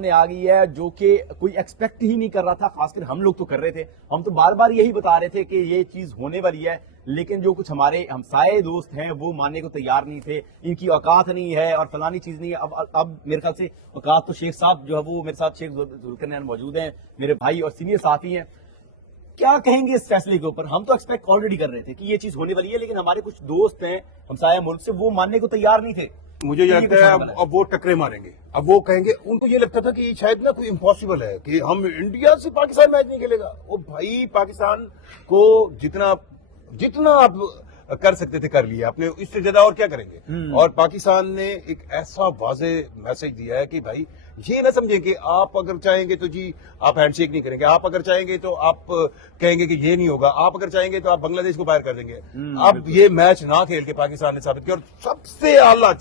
سامنے آ گئی ہے جو کہ کوئی ایکسپیکٹ ہی نہیں کر رہا تھا، خاص کر ہم لوگ تو کر رہے تھے. ہم تو بار بار یہی بتا رہے تھے کہ یہ چیز ہونے والی ہے، لیکن جو کچھ ہمارے ہمسائے دوست ہیں وہ ماننے کو تیار نہیں تھے. ان کی اوقات نہیں ہے اور فلانی چیز نہیں ہے. اب میرے خیال سے اوقات تو شیخ صاحب جو ہے وہ میرے ساتھ شیخ ذوالقرنین موجود ہیں، میرے بھائی اور سینئر صحافی ہیں. کیا کہیں گے اس فیصلے کے اوپر؟ ہم تو ایکسپیکٹ آلریڈی کر رہے تھے کہ یہ چیز ہونے والی ہے، لیکن ہمارے کچھ دوست ہیں ہمسایہ ملک سے وہ ماننے کو تیار نہیں تھے. مجھے یہ لگتا ہے اب وہ ٹکرے ماریں گے. اب وہ کہیں گے، ان کو یہ لگتا تھا کہ شاید نا کوئی امپاسبل ہے کہ ہم انڈیا سے پاکستان میچ نہیں کھیلے گا. وہ بھائی پاکستان کو جتنا آپ کر سکتے تھے کر لیا آپ نے، اس سے زیادہ اور کیا کریں گے. اور پاکستان نے ایک ایسا واضح میسج دیا ہے کہ بھائی یہ نہ سمجھیں کہ آپ اگر چاہیں گے تو جی آپ ہینڈ شیک نہیں کریں گے، آپ اگر چاہیں گے تو آپ کہیں گے کہ یہ نہیں ہوگا، آپ اگر چاہیں گے تو آپ بنگلہ دیش کو باہر کر دیں گے. اب یہ میچ نہ کھیل کے پاکستان نے ثابت کیا. اور سب سے اعلیٰ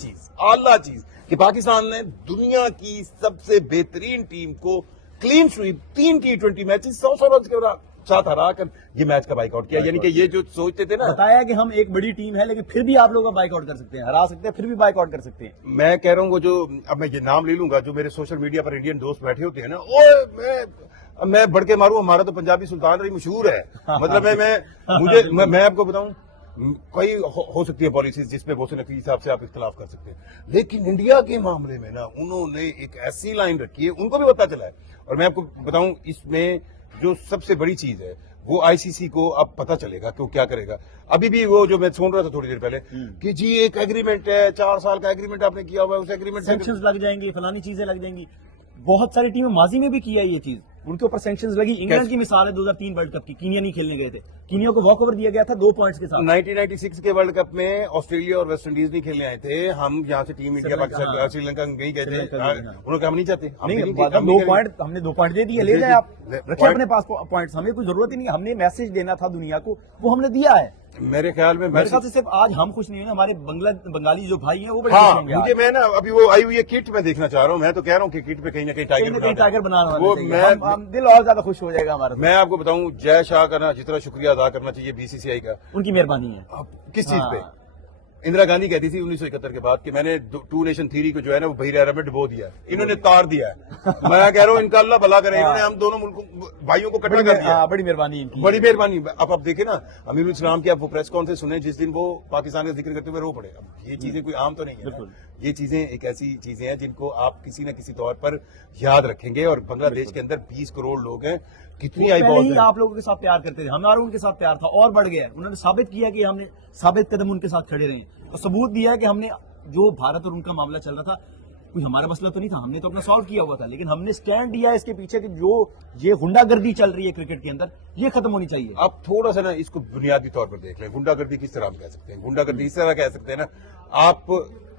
چیز کہ پاکستان نے دنیا کی سب سے بہترین ٹیم کو clean sweep 3 T20 matches 100 runs کے ساتھ ہرا کر یہ میچ کا بائک آؤٹ کیا. یعنی کہ یہ جو سوچتے تھے نا، بتایا کہ ہم ایک بڑی ٹیم ہے لیکن پھر بھی آپ لوگ بائک آؤٹ کر سکتے ہیں، ہرا سکتے ہیں، پھر بھی بائک آؤٹ کر سکتے ہیں. میں کہہ رہا ہوں وہ جو اب میں یہ نام لے لوں گا جو میرے سوشل میڈیا پر انڈین دوست بیٹھے ہوتے ہیں نا، میں بڑھ کے ماروں، ہمارا تو پنجابی سلطان رہی مشہور ہے. مطلب میں آپ کو بتاؤں کوئی ہو سکتی ہے پالیسیز جس پہ محسن نقوی صاحب سے آپ اختلاف کر سکتے ہیں، لیکن انڈیا کے معاملے میں نا انہوں نے ایک ایسی لائن رکھی ہے، ان کو بھی پتا چلا ہے. اور میں آپ کو بتاؤں اس میں جو سب سے بڑی چیز ہے وہ آئی سی سی کو اب پتا چلے گا کہ وہ کیا کرے گا. ابھی بھی وہ جو میں سن رہا تھا تھوڑی دیر پہلے کہ جی ایک ایگریمنٹ ہے، 4 سال کا ایگریمنٹ آپ نے کیا ہوا ہے، اس ایگریمنٹ سینکشنز لگ جائیں گی، فلانی چیزیں لگ جائیں گی. بہت ساری ٹیمیں ماضی میں بھی کیا ہے یہ چیز، ان کے اوپر سینکشنز لگی. انگلینڈ کی مثال ہے 2003 ورلڈ کپ کی، کینیا نہیں کھیلنے گئے تھے، کینیا کو واک اوور دیا گیا تھا 2 پوائنٹس کے ساتھ. 1996 کے ورلڈ کپ میں آسٹریلیا اور ویسٹ انڈیز نہیں کھیلنے آئے تھے. ہم یہاں سے ٹیم انڈیا پاکستان سری لنکا نہیں گئے تھے، انہوں نے ہم نہیں چاہتے. ہم نے 2 پوائنٹ دے دیے، لے جائیں آپ، رکھیں اپنے پاس پوائنٹس، ہمیں کوئی ضرورت ہی نہیں. ہم نے میسج دینا تھا دنیا کو، وہ ہم نے دیا ہے. میرے خیال میں صرف آج ہم خوش نہیں ہوئے، ہمارے بنگالی جو بھائی ہیں وہ بڑے خوش ہوں گے. مجھے میں نا ابھی وہ آئی ہوئی ہے کٹ میں دیکھنا چاہ رہا ہوں. میں تو کہہ رہا ہوں کہ کٹ پہ کہیں نہ کہیں ٹائیگر بنانا ہے، دل اور زیادہ خوش ہو جائے گا ہمارا. میں آپ کو بتاؤں جے شاہ کا نا جتنا شکریہ ادا کرنا چاہیے بی سی سی آئی کا، ان کی مہربانی ہے. کس چیز پہ؟ اندرا گاندھی کہتی تھی 1971 کے بعد کہ میں نے 2 نیشن تھیوری کو جو ہے نا وہ بحیر عرب میں ڈبو دیا، انہوں نے تار دیا ہے. میں کہہ رہا ہوں ان کا اللہ بھلا کرے، انہوں نے ہم دونوں ملکوں بھائیوں کو اکٹھا کر دیا. بڑی مہربانی، بڑی مہربانی. اب آپ دیکھیں نا امیر الاسلام کی آپ وہ پریس کانفرنس سنیں جس دن وہ پاکستان کا ذکر کرتے ہوئے رو پڑے. اب یہ چیزیں کوئی عام تو نہیں ہے، یہ چیزیں ایک ایسی چیزیں ہیں جن کو آپ کسی نہ کسی طور پر یاد رکھیں گے. اور بنگلہ دیش کے اندر 20 کروڑ لوگ ہیں، کتنی آئی بات ہے. آپ لوگوں کے ساتھ پیار کرتے تھے، ہمارا ان کے ساتھ پیار تھا اور بڑھ گیا. انہوں نے ثابت کیا کہ ہم نے ثابت قدم ان کے ساتھ کھڑے رہے، اور ثبوت دیا ہے کہ ہم نے جو بھارت اور ان کا معاملہ چل رہا تھا کوئی ہمارا مسئلہ تو نہیں تھا، ہم نے تو اپنا سالو کیا ہوا تھا، لیکن ہم نے سٹینڈ دیا ہے اس کے پیچھے کہ جو یہ غنڈہ گردی چل رہی ہے کرکٹ کے اندر یہ ختم ہونی چاہیے. آپ تھوڑا سا نا اس کو بنیادی طور پر دیکھ لیں. غنڈہ گردی کس طرح ہم کہہ سکتے ہیں؟ غنڈہ گردی اس طرح کہہ سکتے ہیں نا، آپ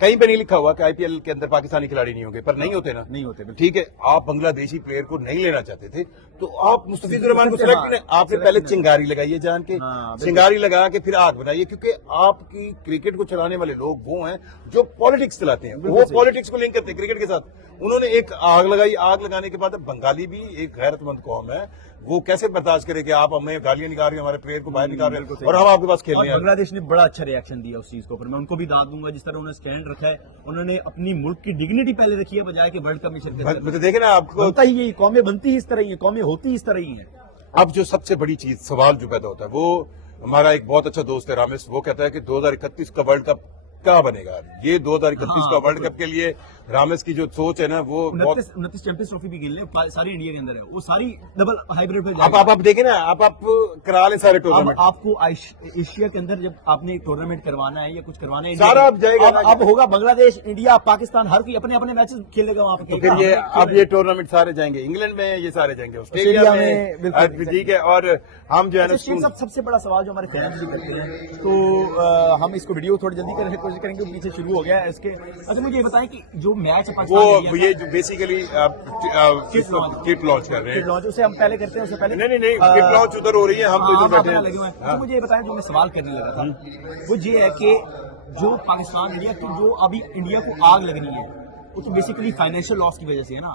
کہیں پہ نہیں لکھا ہوا کہ آئی پی ایل کے اندر پاکستانی کھلاڑی نہیں ہوں گے، پر نہیں ہوتے نا، نہیں ہوتے. ٹھیک ہے، آپ بنگلہ دیشی پلیئر کو نہیں لینا چاہتے تھے تو آپ مستفیض الرحمان کو سلیکٹ کریں. آپ نے پہلے چنگاری لگائیے جان کے، چنگاری لگا کے پھر آگ بنائیے، کیونکہ آپ کی کرکٹ کو چلانے والے لوگ وہ ہیں جو پالیٹکس چلاتے ہیں، وہ پالیٹکس کو لنک کرتے ہیں کرکٹ کے ساتھ. انہوں نے ایک آگ لگائی، آگ لگانے کے بعد بنگالی بھی ایک غیرت مند قوم ہے، وہ کیسے برداشت کرے کہ آپ ہمیں گالیاں نکال رہے ہیں، ہمارے پلیئر کو باہر نکال رہے ہیں اور ہم آپ کے پاس کھیلنے ہیں. بنگلہ دیش نے بڑا اچھا ریئیکشن دیا اس چیز کے اوپر، میں ان کو بھی داد دوں گا. جس طرح انہوں نے سٹینڈ رکھا ہے، انہوں نے اپنی ملک کی ڈگنیٹی پہلے رکھی ہے بجائے کہ ورلڈ کپ میں شرکت. دیکھیں نا، آپ کو بنتا ہی یہی، قومیں بنتی اس طرح ہی ہیں، قومیں ہوتی اس طرح ہی ہیں. اب جو سب سے بڑی چیز سوال جو پیدا ہوتا ہے وہ ہمارا ایک بہت اچھا دوست ہے رامس، وہ کہتا ہے کہ 2031 کا ورلڈ کپ کہاں بنے گا. یہ 2031 کا ورلڈ کپ کے لیے رامس کی جو سوچ ہے نا وہ 29 چیمپئنز ٹرافی بھی کھیل لیں، ساری انڈیا کے اندر ہے، وہ ساری ڈبل ہائیبریڈ پہ. اب آپ دیکھیں نا، اب آپ کرا لیں سارے ٹورنامنٹ. آپ کو ایشیا کے اندر جب آپ نے ٹورنامنٹ کروانا ہے یا کچھ کروانا ہے سارا اب جائے گا، اب ہوگا بنگلہ دیش، انڈیا، پاکستان، ہر کوئی اپنے اپنے میچز کھیلے گا وہاں پہ. پھر یہ ٹورنامنٹ سارے جائیں گے انگلینڈ میں، یہ سارے جائیں گے آسٹریلیا میں. ٹھیک ہے، اور ہم جو ہے نا سب سے بڑا سوال جو ہمارے فینس بھی کرتے ہیں، تو ہم اس کو ویڈیو تھوڑی جلدی کرنے کی کوشش کریں گے، پیچھے شروع ہو گیا ہے اس کے. اچھا مجھے یہ بتائیں کہ جو میچ وہ یہ جو بیسیکلی کٹ لانچ کر رہے ہیں، اسے ہم پہلے کرتے ہیں، اس سے پہلے نہیں کٹ لانچ ادھر ہو رہی ہے، ہم تو ادھر بیٹھے ہیں. لگے ہوئے ہیں. مجھے یہ بتائیں جو میں سوال کرنے لگا تھا وہ یہ ہے کہ جو پاکستان انڈیا کی جو ابھی انڈیا کو آگ لگنی ہے وہ تو بیسیکلی فائنینشیل لاس کی وجہ سے ہے نا.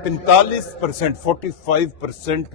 45%, 45%